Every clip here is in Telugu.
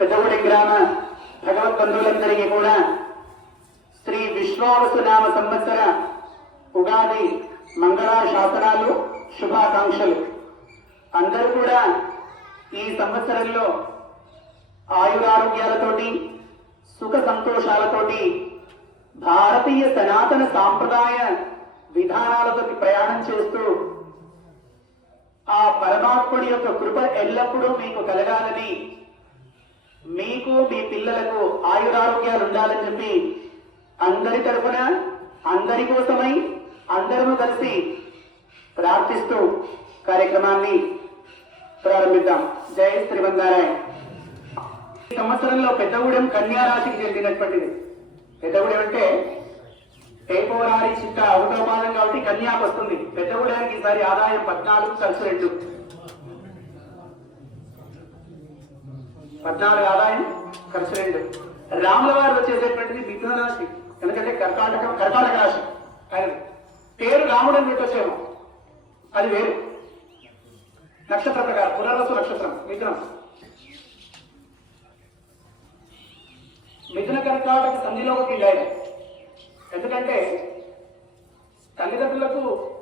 పెద్దగూడి గ్రామ భగవత్ బంధువులందరికీ కూడా శ్రీ విశ్వావసు నామ సంవత్సర ఉగాది మంగళ శాసనాలు శుభాకాంక్షలు. అందరూ కూడా ఈ సంవత్సరంలో ఆయురారోగ్యాలతోటి సుఖ సంతోషాలతోటి భారతీయ సనాతన సాంప్రదాయ విధానాలతో ప్రయాణం చేస్తూ ఆ పరమాత్ముడి యొక్క కృప ఎల్లప్పుడూ మీకు కలగాలని మీకు మీ పిల్లలకు ఆయురారోగ్యాలు ఉండాలని చెప్పి అందరి తరఫున అందరి కోసమై అందరము కలిసి ప్రార్థిస్తూ కార్యక్రమాన్ని ప్రారంభిద్దాం. జై శ్రీమంగారాయణ ఈ సంవత్సరంలో పెద్దగూడెం కన్యా రాశికి చెందినటువంటిది. పెద్దగూడెం అంటే టైపోరారి చిట్ట ఒకటో పాదం కాబట్టి కన్యాకు వస్తుంది. పెద్దగూడెంకి ఈసారి ఆదాయం పద్నాలుగు ఖర్చు రెండు. పద్నాలుగు ఆదాయం ఖర్చు రెండు. రాముల వారు వచ్చేసేటువంటిది మిథున రాశి ఎందుకంటే కర్కాటక కర్కాటక రాశి. ఆయన పేరు రాముడు అని పెట్టొచ్చేమో అది వేరు. నక్షత్ర ప్రకారం పునర్వసు నక్షత్రం మిథునం. మిథున కర్కాటక సంధిలో ఒకటి ఆయన ఎందుకంటే తల్లిదండ్రులకు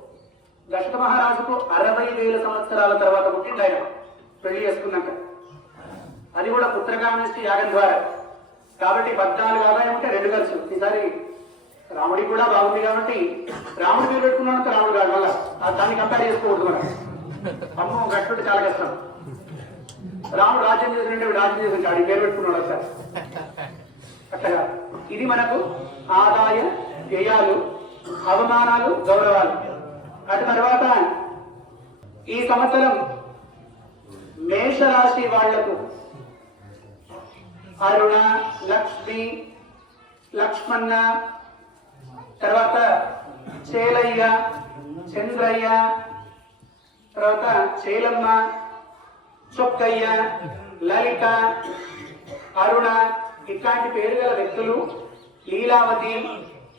దశరథ మహారాజుకు అరవై వేల సంవత్సరాల తర్వాత పుట్టిండు ఆయన. పెళ్ళి చేసుకున్నాక. అది కూడా పుత్రకామేష్టి యాగం ద్వారా. కాబట్టి పద్నాలుగు ఆదాయం అంటే రెండు కలిసి ఈసారి రాముడికి కూడా బాగుంది కాబట్టి రాముడి పేరు పెట్టుకున్నాడు రాముడు కాదు మళ్ళా దాన్ని కంపేర్ చేసుకోకూడదు మనం. అమ్మో గట్టుంటే చాలా కష్టం. రాముడు రాజ్యం చేసినట్టే రాజ్యం చేసిన పేరు పెట్టుకున్నాడు సార్ అట్టగా ఇది మనకు ఆదాయ వ్యయాలు అవమానాలు గౌరవాలు. అటు తర్వాత ఈ సంవత్సరం మేషరాశి వాళ్ళకు అరుణ లక్ష్మి లక్ష్మణ తర్వాత చేలయ్య చంద్రయ్య తర్వాత చేలమ్మ చొక్కయ్య లలిత అరుణ ఇట్లాంటి పేరు గల వ్యక్తులు లీలావతి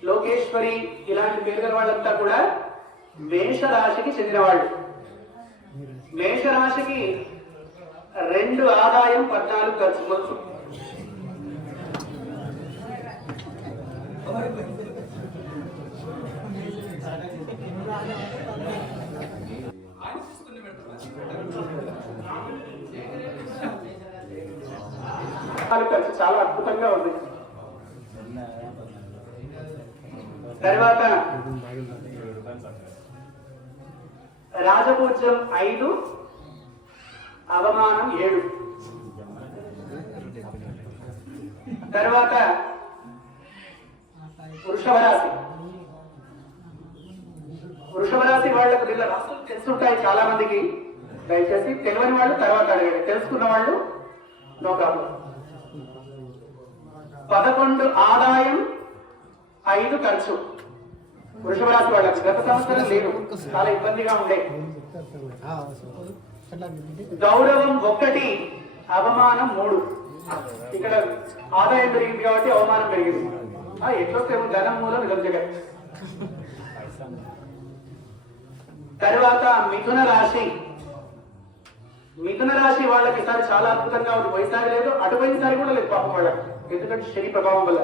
లోకేశ్వరి ఇలాంటి పేరు గల వాళ్ళంతా కూడా మేషరాశికి చెందిన వాళ్ళు మేషరాశికి రెండు ఆదాయం పద్నాలుగు ఖర్చు. చాలా అద్భుతంగా ఉంది. తర్వాత రాజపూజ్యం ఐదు అవమానం ఏడు. తర్వాత వృషభ రాశి వృషభ రాశి వాళ్ళకు వీళ్ళ రాసులు తెలుసుంటాయి చాలా మందికి దయచేసి తెలియని వాళ్ళు తర్వాత అడగండి. తెలుసుకున్న వాళ్ళు నో ప్రాబ్లం. పదకొండు ఆదాయం ఐదు ఖర్చు. వృషభ రాశి వాళ్ళకి గత సంవత్సరం లేదు. చాలా ఇబ్బందిగా ఉండే. గౌరవం ఒక్కటి అవమానం మూడు. ఇక్కడ ఆదాయం పెరిగింది కాబట్టి అవమానం పెరిగింది. ఎట్లొస్తేమో ధనం మూలం ఇదొక జగత్ తర్వాత మిథున రాశి. మిథున రాశి వాళ్ళకి ఈసారి చాలా అద్భుతంగా ఉంది. పోయినసారి లేదు అటుపోయినసారి కూడా లేదు పాపం వాళ్ళకి. ఎందుకంటే శని ప్రభావం వల్ల.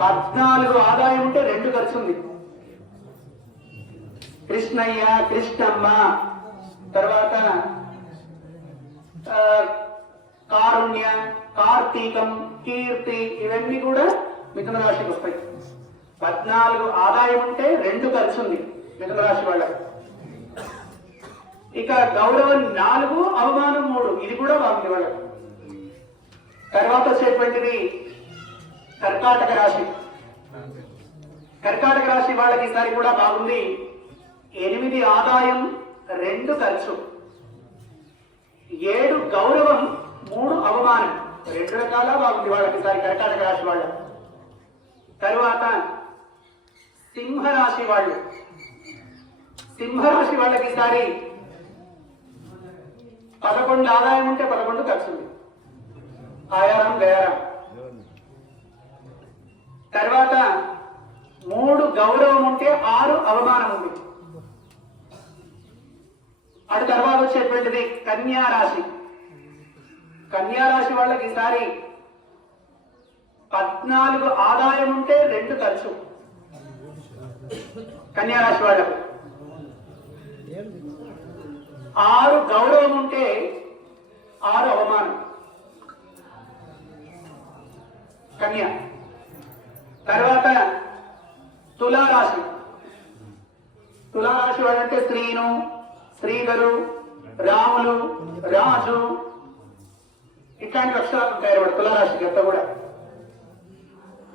పద్నాలుగు ఆదాయం ఉంటే రెండు ఖర్చు ఉంది. కృష్ణయ్య కృష్ణమ్మ. తర్వాత కారుణ్య కార్తీకం కీర్తి ఇవన్నీ కూడా మిథున రాశికి వస్తాయి. పద్నాలుగు ఆదాయం ఉంటే రెండు ఖర్చు ఉంది మిథున రాశి వాళ్ళకి. ఇక గౌరవం నాలుగు అవమానం మూడు. ఇది కూడా బాగుంది వాళ్ళకి. తర్వాత వచ్చేటువంటిది కర్కాటక రాశి. కర్కాటక రాశి వాళ్ళకి ఈసారి కూడా బాగుంది. ఎనిమిది ఆదాయం రెండు ఖర్చు. ఏడు గౌరవం మూడు అవమానం. రెండు రకాల బాగుంది వాళ్ళకి ఈసారి కర్కాటక రాశి వాళ్ళకి. తరువాత సింహరాశి వాళ్ళు. సింహరాశి వాళ్ళకి ఈసారి పదకొండు ఆదాయం ఉంటే పదకొండు ఖర్చు ఆయారం గయారం తర్వాత మూడు గౌరవం ఉంటే ఆరు అవమానం ఉంది. అటు తర్వాత వచ్చేటువంటిది కన్యా రాశి కన్యా రాశి వాళ్ళకి ఈసారి పద్నాలుగు ఆదాయం ఉంటే రెండు ఖర్చు. కన్యారాశి వాళ్ళకు. ఆరు గౌరవం ఉంటే ఆరు అవమానం. కన్య. తర్వాత తులారాశి. తులారాశి వాళ్ళంటే శ్రీను శ్రీధరు రాములు రాజు. ఇట్లాంటి అక్షరాలు ఉంటాయి తులారాశి తులారాశికి అంతా కూడా.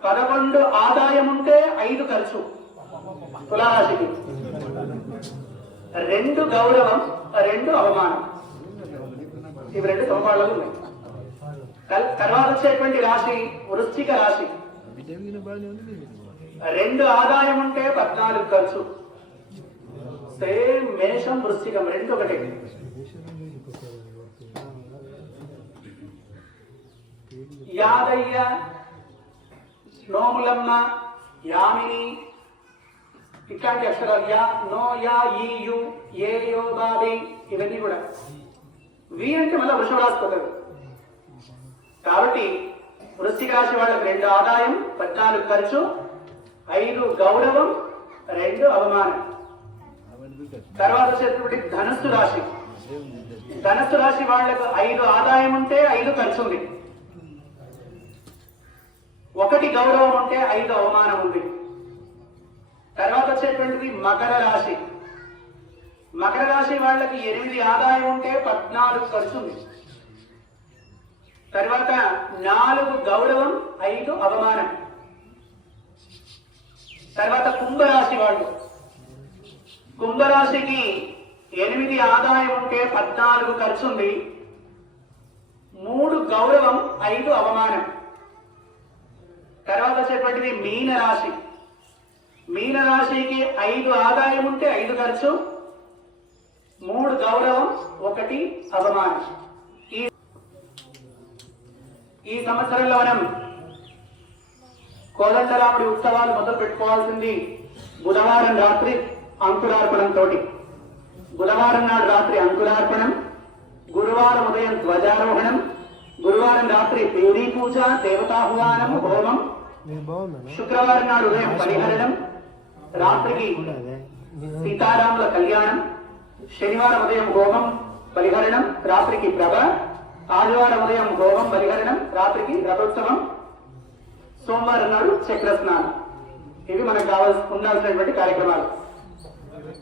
పదకొండు ఆదాయం ఉంటే ఐదు ఖర్చు. తులారాశికి రెండు గౌరవం రెండు అవమానం. ఇవి రెండు సమపాళ్ళలు ఉన్నాయి. తర్వాత వచ్చేటువంటి రాశి వృశ్చిక రాశి. రెండు ఆదాయం ఉంటే పద్నాలుగు ఖర్చు. సేమ్ మేషం వృశ్చికం రెండు ఒకటే. యాదయ్య నోములమ్మ యామిని. ఇట్లాంటి అక్షరాలు యా నో యా ఈ యు ఏ యో బాబి ఇవన్నీ కూడా. వి అంటే మళ్ళీ వృషభరాశి కాబట్టి వృశ్చిక రాశి వాళ్ళకి రెండు ఆదాయం పద్నాలుగు ఖర్చు ఐదు గౌరవం రెండు అవమానం. తర్వాత వచ్చేటువంటి ధనస్సు రాశి. ధనస్సు రాశి వాళ్ళకు ఐదు ఆదాయం ఉంటే ఐదు ఖర్చు ఉంది. ఒకటి గౌరవం ఉంటే ఐదు అవమానం ఉంది. తర్వాత వచ్చేటువంటిది మకర రాశి. మకర రాశి వాళ్ళకి ఎనిమిది ఆదాయం ఉంటే పద్నాలుగు ఖర్చు ఉంది. తర్వాత నాలుగు గౌరవం ఐదు అవమానం. తర్వాత కుంభరాశి వాళ్ళు. కుంభరాశికి ఎనిమిది ఆదాయం ఉంటే పద్నాలుగు ఖర్చు ఉంది. మూడు గౌరవం ఐదు అవమానం. తర్వాత వచ్చేటువంటిది మీన రాశి మీన రాశికి ఐదు ఆదాయం ఉంటే ఐదు ఖర్చు మూడు గౌరవం ఒకటి అవమానం ఈ ఈ సంవత్సరంలో మనం కోదండరాముడి ఉత్సవాలు మొదలు పెట్టుకోవాల్సింది బుధవారం రాత్రి అంకురార్పణంతో బుధవారం నాడు రాత్రి అంకురార్పణం గురువారం ఉదయం ధ్వజారోహణం గురువారం రాత్రి దేవీ పూజ దేవతాహ్వానం హోమం. శుక్రవారం నాడు ఉదయం పరిహరణం రాత్రికి సీతారాముల కళ్యాణం. శనివారం ఉదయం హోమం బలిహరణం రాత్రికి ప్రభ. ఆదివారం ఉదయం హోమం బలిహరణం రాత్రికి రథోత్సవం. సోమవారం నాడు చక్ర స్నానం ఇవి మనకు కావాల్సి ఉండాల్సినటువంటి కార్యక్రమాలు.